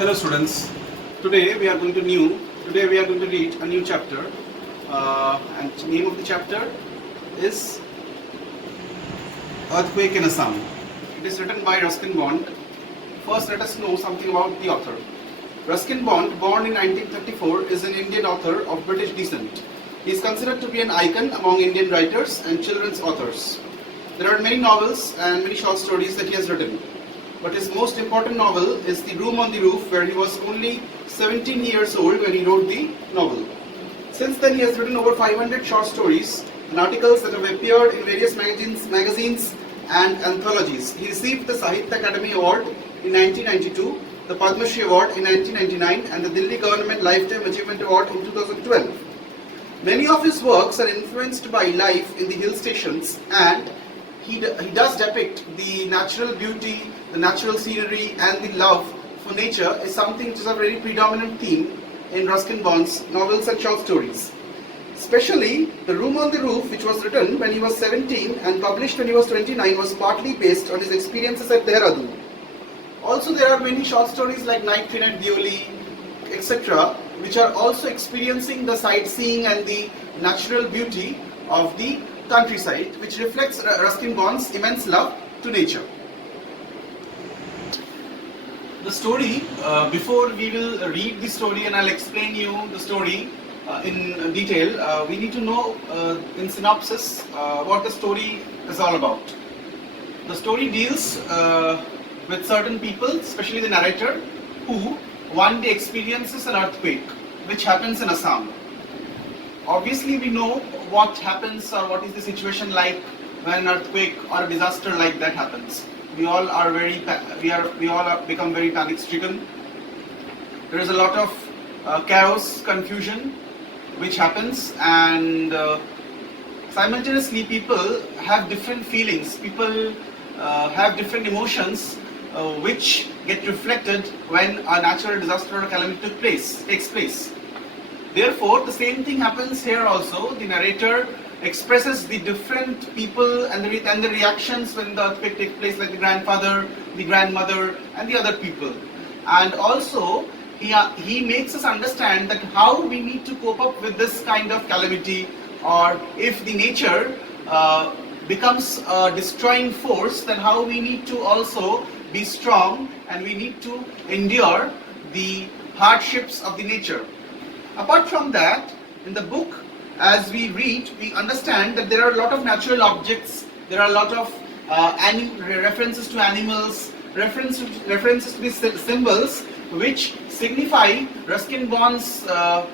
Hello students. Today we are going to read a new chapter, and the name of the chapter is Earthquake in Assam. It is written by Ruskin Bond. First, let us know something about the author. Ruskin Bond, born in 1934, is an Indian author of British descent. He is considered to be an icon among Indian writers and children's authors. There are many novels and many short stories that he has written. But his most important novel is The Room on the Roof, where he was only 17 years old when he wrote the novel. Since then, he has written over 500 short stories and articles that have appeared in various magazines and anthologies. He received the Sahitya Academy Award in 1992, the Padma Shri Award in 1999, and the Delhi Government Lifetime Achievement Award in 2012. Many of his works are influenced by life in the hill stations, and he does depict the natural beauty, the natural scenery, and the love for nature is something which is a very predominant theme in Ruskin Bond's novels and short stories. Especially, The Room on the Roof, which was written when he was 17 and published when he was 29, was partly based on his experiences at Dehradun. Also, there are many short stories like Night Train at Deoli, etc., which are also experiencing the sightseeing and the natural beauty of the countryside, which reflects Ruskin Bond's immense love to nature. The story, before we will read the story and I'll explain you the story in detail, we need to know in synopsis what the story is all about. The story deals with certain people, especially the narrator, who one day experiences an earthquake which happens in Assam. Obviously, we know what happens or what is the situation like when an earthquake or a disaster like that happens. We all are become very panic stricken. There is a lot of chaos, confusion which happens, and simultaneously people have different feelings. People have different emotions which get reflected when a natural disaster or calamity takes place. Therefore, the same thing happens here also. The narrator expresses the different people and the reactions when the earthquake takes place, like the grandfather, the grandmother, and the other people. And also, he makes us understand that how we need to cope up with this kind of calamity, or if the nature becomes a destroying force, then how we need to also be strong and we need to endure the hardships of the nature. Apart from that, in the book, as we read, we understand that there are a lot of natural objects, there are a lot of references to animals, references to the symbols which signify Ruskin Bond's love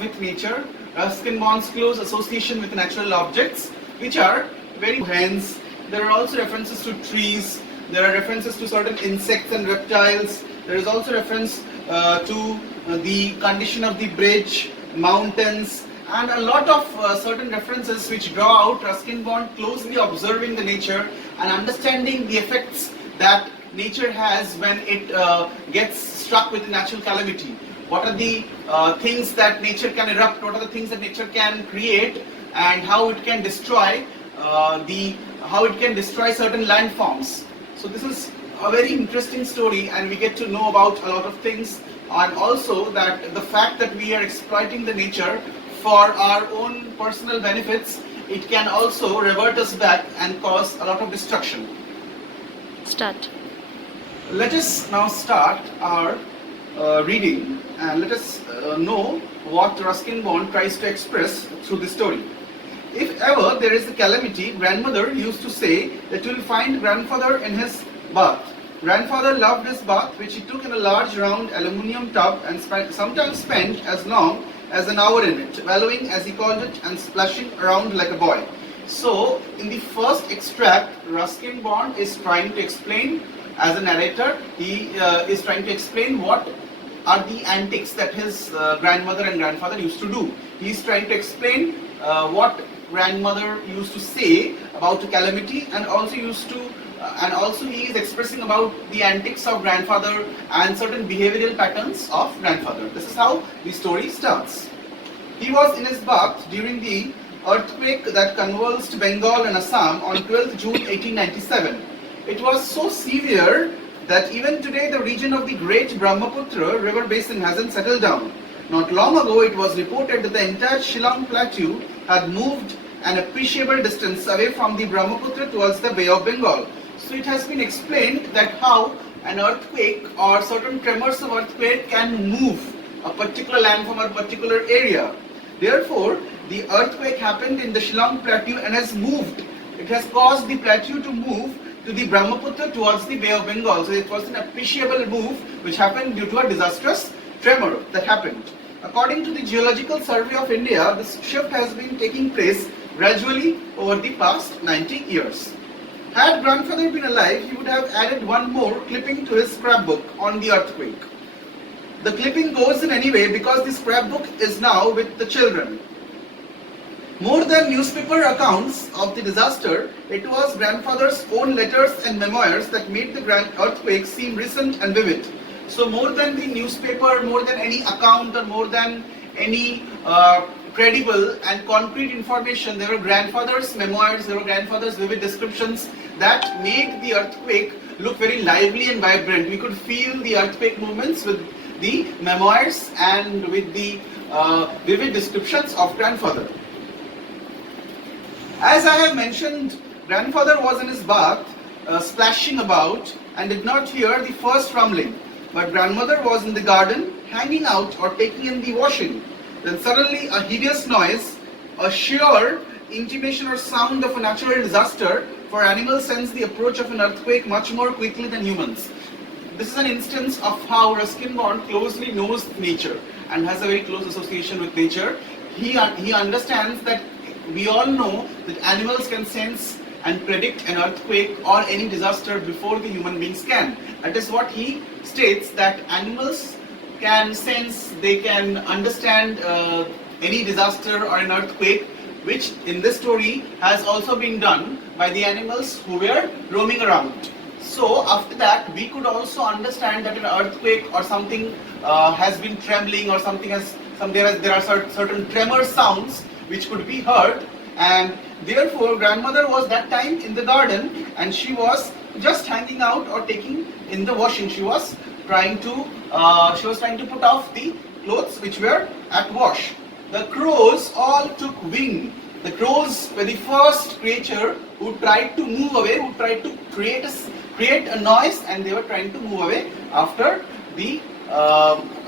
with nature, Ruskin Bond's close association with natural objects, which are very hence. There are also references to trees, there are references to certain insects and reptiles, there is also reference to the condition of the bridge, mountains, and a lot of certain references which draw out Ruskin Bond closely observing the nature and understanding the effects that nature has when it gets struck with a natural calamity. What are the things that nature can erupt, what are the things that nature can create, and how it can destroy certain landforms. So this is a very interesting story, and we get to know about a lot of things, and also that the fact that we are exploiting the nature for our own personal benefits, it can also revert us back and cause a lot of destruction. Start. Let us now start our reading, and let us know what Ruskin Bond tries to express through the story. If ever there is a calamity, grandmother used to say that you will find grandfather in his bath. Grandfather loved his bath, which he took in a large round aluminium tub and sometimes spent as long as an hour in it, wallowing as he called it and splashing around like a boy. So, in the first extract, Ruskin Bond is trying to explain, as a narrator, he is trying to explain what are the antics that his grandmother and grandfather used to do. He is trying to explain what grandmother used to say about a calamity, and also he is expressing about the antics of grandfather and certain behavioral patterns of grandfather. This is how the story starts. He was in his bath during the earthquake that convulsed Bengal and Assam on 12th June 1897. It was so severe that even today the region of the great Brahmaputra river basin hasn't settled down. Not long ago it was reported that the entire Shillong plateau had moved an appreciable distance away from the Brahmaputra towards the Bay of Bengal. So it has been explained that how an earthquake or certain tremors of earthquake can move a particular land from a particular area. Therefore, the earthquake happened in the Shillong plateau and has moved. It has caused the plateau to move to the Brahmaputra towards the Bay of Bengal. So it was an appreciable move which happened due to a disastrous tremor that happened. According to the Geological Survey of India, this shift has been taking place gradually over the past 90 years. Had grandfather been alive, he would have added one more clipping to his scrapbook on the earthquake. The clipping goes in anyway because the scrapbook is now with the children. More than newspaper accounts of the disaster, it was grandfather's own letters and memoirs that made the grand earthquake seem recent and vivid. So more than the newspaper, more than any account, or more than any credible and concrete information, there were grandfather's memoirs, there were grandfather's vivid descriptions that made the earthquake look very lively and vibrant. We could feel the earthquake movements with the memoirs and with the vivid descriptions of grandfather. As I have mentioned, grandfather was in his bath, splashing about, and did not hear the first rumbling. But grandmother was in the garden, hanging out or taking in the washing. Then suddenly a hideous noise, a sure intimation or sound of a natural disaster, for animals sense the approach of an earthquake much more quickly than humans. This is an instance of how Ruskin Bond closely knows nature and has a very close association with nature. He understands that we all know that animals can sense and predict an earthquake or any disaster before the human beings can. That is what he states, that animals can sense, they can understand any disaster or an earthquake, which in this story has also been done by the animals who were roaming around. So after that, we could also understand that an earthquake or something has been trembling, or something has there are certain tremor sounds which could be heard, and therefore grandmother was that time in the garden and she was just hanging out or taking in the washing. She was trying to put off the clothes which were at wash. The crows all took wing. The crows were the first creature who tried to move away, who tried to create a noise, and they were trying to move away after the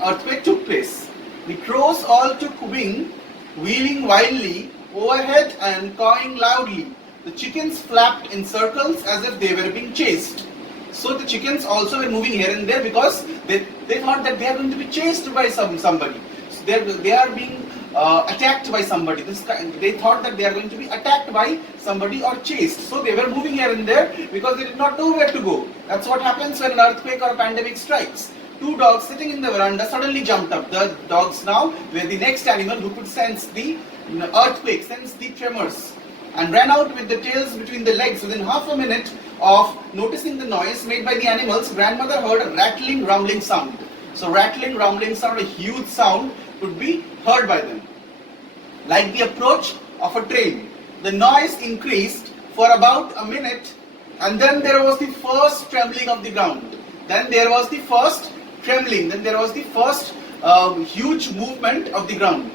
earthquake took place. The crows all took wing, wheeling wildly overhead and cawing loudly. The chickens flapped in circles as if they were being chased. So the chickens also were moving here and there because they thought that they are going to be chased by somebody. So they are being attacked by somebody. They thought that they are going to be attacked by somebody or chased. So they were moving here and there because they did not know where to go. That's what happens when an earthquake or a pandemic strikes. Two dogs sitting in the veranda suddenly jumped up. The dogs now were the next animal who could sense the earthquake, sense the tremors, and ran out with the tails between the legs. Within half a minute of noticing the noise made by the animals, grandmother heard a rattling, rumbling sound. So rattling, rumbling sound, a huge sound could be heard by them, like the approach of a train. The noise increased for about a minute, and then there was the first trembling of the ground. Then there was the first trembling. Then there was the first huge movement of the ground.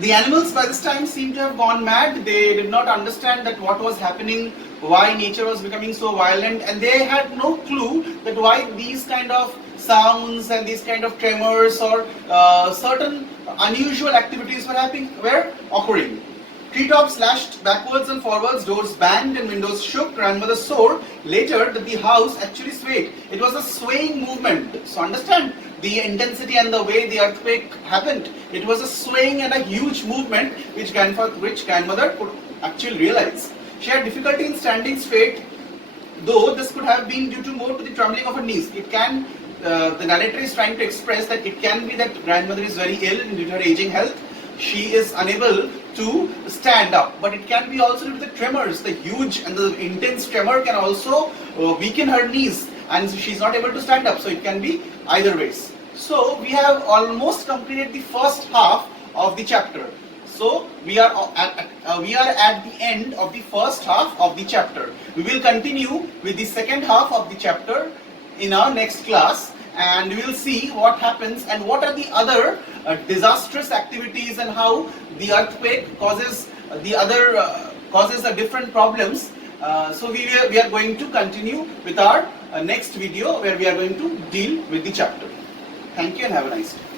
The animals by this time seemed to have gone mad. They did not understand that what was happening, why nature was becoming so violent, and they had no clue that why these kind of sounds and these kind of tremors or certain unusual activities were occurring. Treetops slashed backwards and forwards, doors banged and windows shook. Grandmother saw later that the house actually swayed. It was a swaying movement. So understand the intensity and the way the earthquake happened. It was a swaying and a huge movement which grandmother could actually realize. She had difficulty in standing straight, though this could have been due to more to the trembling of her knees. The narrator is trying to express that it can be that grandmother is very ill due to her aging health. She is unable to stand up, but it can be also due to the tremors. The huge and the intense tremor can also weaken her knees, and she is not able to stand up. So it can be either ways. So we have almost completed the first half of the chapter. So we are at the end of the first half of the chapter. We will continue with the second half of the chapter in our next class, and we will see what happens and what are the other disastrous activities and how the earthquake causes the different problems. So we are going to continue with our next video where we are going to deal with the chapter. Thank you and have a nice day.